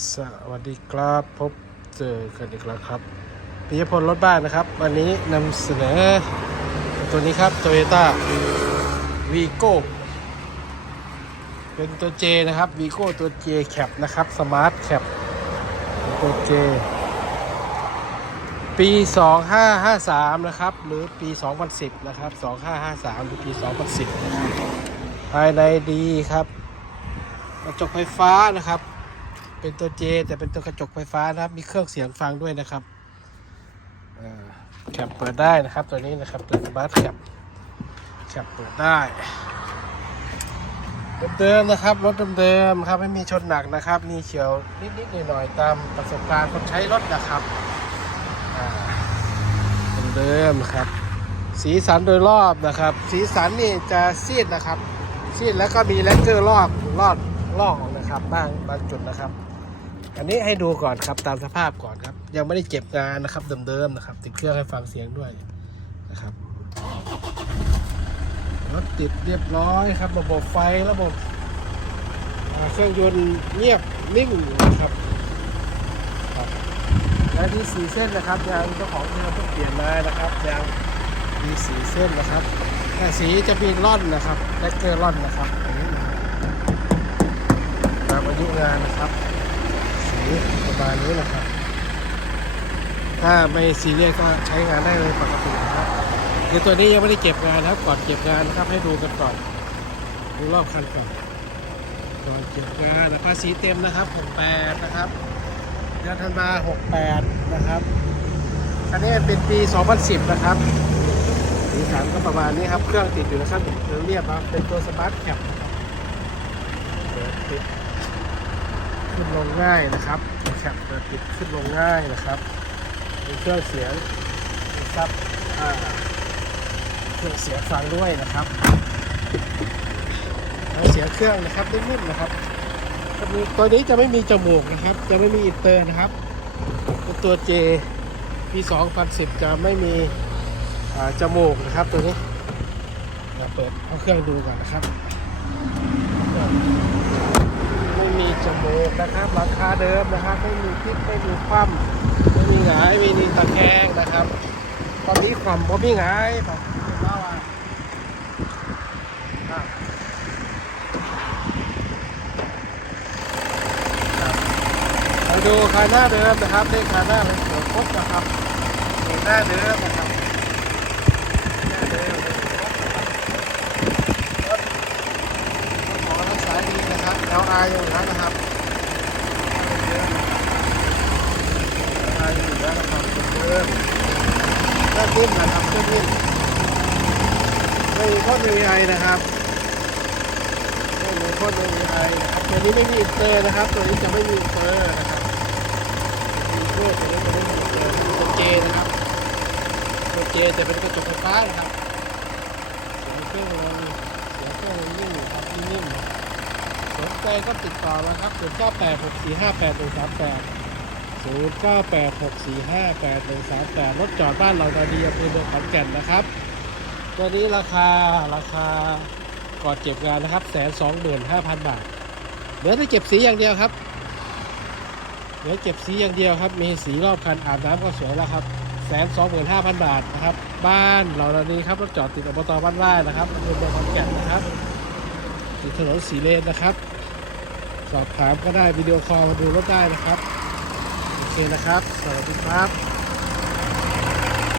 สวัสดีครับพบเจอกันอีกแล้วครับปิยพลรถบ้านนะครับ วันนี้นำเสนอ ตัวนี้ครับ Toyota Vigo เป็นตัว J นะครับ Vigo ตัว J Cap นะครับ Smart Cap ตัว J ปี 2553 นะครับ หรือปี 2010 นะครับ 2553 หรือปี 2010นะครับภายในดีครับกระจกไฟฟ้านะครับ เป็นตัว J แต่เป็นตัวกระจกไฟฟ้านะครับ มีเครื่องเสียงฟังด้วยนะครับแคปเปิดได้นะครับตัวนี้นะครับเป็นสมาร์ทแคปแคปเปิดได้เดิมๆนะครับรถเดิมๆครับไม่มีชนหนักนะครับ มีเฉียวนิดๆหน่อยๆตามประสบการณ์คนใช้รถนะครับเดิมๆครับ สีสันโดยรอบนะครับ สีสันนี่จะซีดนะครับซีดแล้วก็มีแลกเกอร์ลอกลอดลอกออกนะครับบ้างบางจุดนะครับ อันนี้ให้ดูก่อนครับตามสภาพก่อนครับ ยังไม่ได้เก็บงานนะครับเดิมๆนะครับ ติดเครื่องให้ฟังเสียงด้วยนะครับรถติดเรียบร้อยครับ ระบบไฟระบบเครื่องยนต์เงียบนิ่งนะครับและที่สีเส้นนะครับยางเจ้าของเดิมเพิ่งเปลี่ยนมานะครับยางมีสีเส้นนะครับแต่สีจะมีร่อนนะครับและเกอร์ร่อนนะครับตามอายุงานนะครับ สีประมาณนี้นะครับ ถ้าไม่ซีเรียสก็ใช้งานได้เลยปกตินะครับคือตัวนี้ยังไม่ได้เก็บงานนะครับก่อนเก็บงานนะครับให้ดูกันก่อนดูรอบคันก่อนก่อนเก็บงานนะภาษีเต็มนะครับ68นะครับเดือนธันวา68นะครับอันนี้เป็นปี 2010 นะครับสีสันก็ประมาณนี้ครับ เครื่องติดอยู่นะครับเรียบครับ เป็นตัวสมาร์ทแคปนะครับเปิดปิด ขึ้นลงง่ายนะครับแคปเปิดปิดขึ้นลงง่ายนะครับมีเครื่องเสียงนะครับเครื่องเสียงฟังด้วยนะครับแล้วเสียงเครื่องนะครับนิ่มๆนะครับตัวนี้ตัวนี้จะไม่มีจมูกนะครับ จะไม่มีอินเตอร์นะครับตัว J ปี2010 จะไม่มีจมูกนะครับตัวนี้เปิดเอาเครื่องดูก่อนนะครับ ไม่มีจมูก นะครับราคาเดิมนะครับไม่มีพลิกไม่มีคว่ำไม่มีหงายไม่มีตะแคงนะครับ ตอนนี้ความบ่มีหงายแบบเล่าอะอะครับมาดูคาหน้าเดิมนะครับเลขคาหน้าเป็นเสือครบนะครับเลขหน้าเดิมนะครับหน้าเดิมเลยครบนะครับรถรถขอรักษาดีนะครับ LR อยู่นะครับ เดิมนะครับ LR อยู่แล้วนะครับเดิมเครื่องนิ่มนะครับเครื่องนิ่มไม่มีพ่น VI นะครับไม่มีพ่น VI นะครับตัวนี้ไม่มีอินเตอร์นะครับ ตัวนี้จะไม่มีอินเตอร์นะครับอินเตอร์ตัวนี้จะไม่มีอินเตอร์ตัวเจนะครับตัวเจจะเป็นกระจกไฟฟ้านะครับเสียงเครื่องเลยเสียงเครื่องเลยนิ่งครับนิ่มๆนะครับ ใจก็ติดต่อมาครับ 0 9 8 6 4 5 8 1 3 8 0 9 8 6 4 5 8 1 3 8 รถจอดบ้านเราดาดีอำเภอเมืองขอนแก่นนะครับ ตัวนี้ราคาราคาก่อนเก็บงานนะครับแสนสองหมื่นห้าพันบาทเหลือแต่เก็บสีอย่างเดียวครับเหลือเก็บสีอย่างเดียวครับ มีสีรอบคันอาบน้ำก็สวยแล้วครับแสนสองหมื่นห้าพันบาทนะครับ บ้านเราดาดีครับรถจอดติดอบตบ้านไร่นะครับอำเภอเมืองขอนแก่นนะครับติดถนนสีเลนนะครับ สอบถามก็ได้วิดีโอคอลมาดูรถได้นะครับ โอเคนะครับ สวัสดีครับ